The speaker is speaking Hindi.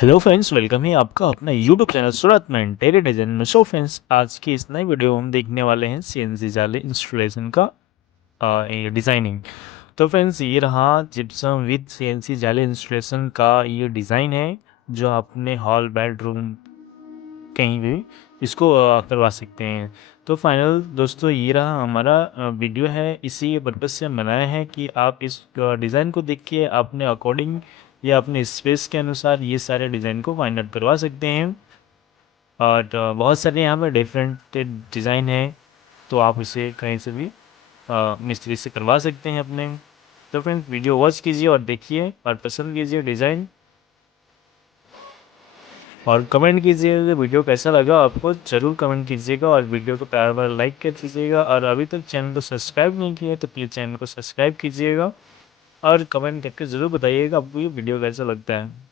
हेलो फ्रेंड्स, वेलकम है आपका अपना यूट्यूब चैनल सूरत में इंटीरियर डिजाइन में। सो फ्रेंड्स, आज की इस नई वीडियो में हम देखने वाले हैं सीएनसी जाली इंस्टॉलेशन का डिज़ाइनिंग। तो फ्रेंड्स, ये रहा जिप्सम विद सीएनसी जाली इंस्टॉलेशन का ये डिज़ाइन है, जो आपने हॉल बेडरूम कहीं भी इसको करवा सकते हैं। तो फाइनल दोस्तों, ये रहा हमारा वीडियो है। इसी पर्पज़ से बनाया है कि आप इस डिज़ाइन को देख के अपने अकॉर्डिंग या अपने स्पेस के अनुसार ये सारे डिज़ाइन को फाइंड आउट करवा सकते हैं। और बहुत सारे यहाँ पे डिफरेंट डिज़ाइन है, तो आप इसे कहीं से भी मिस्त्री से करवा सकते हैं अपने। तो फ्रेंड्स, वीडियो वॉच कीजिए और देखिए और पसंद कीजिए डिज़ाइन, और कमेंट कीजिएगा कि वीडियो कैसा लगा आपको। ज़रूर कमेंट कीजिएगा और वीडियो को प्यार भर लाइक कर दीजिएगा। और अभी तक चैनल को सब्सक्राइब नहीं किया है तो प्लीज़ चैनल को सब्सक्राइब कीजिएगा और कमेंट करके ज़रूर बताइएगा आपको ये वीडियो कैसा लगता है।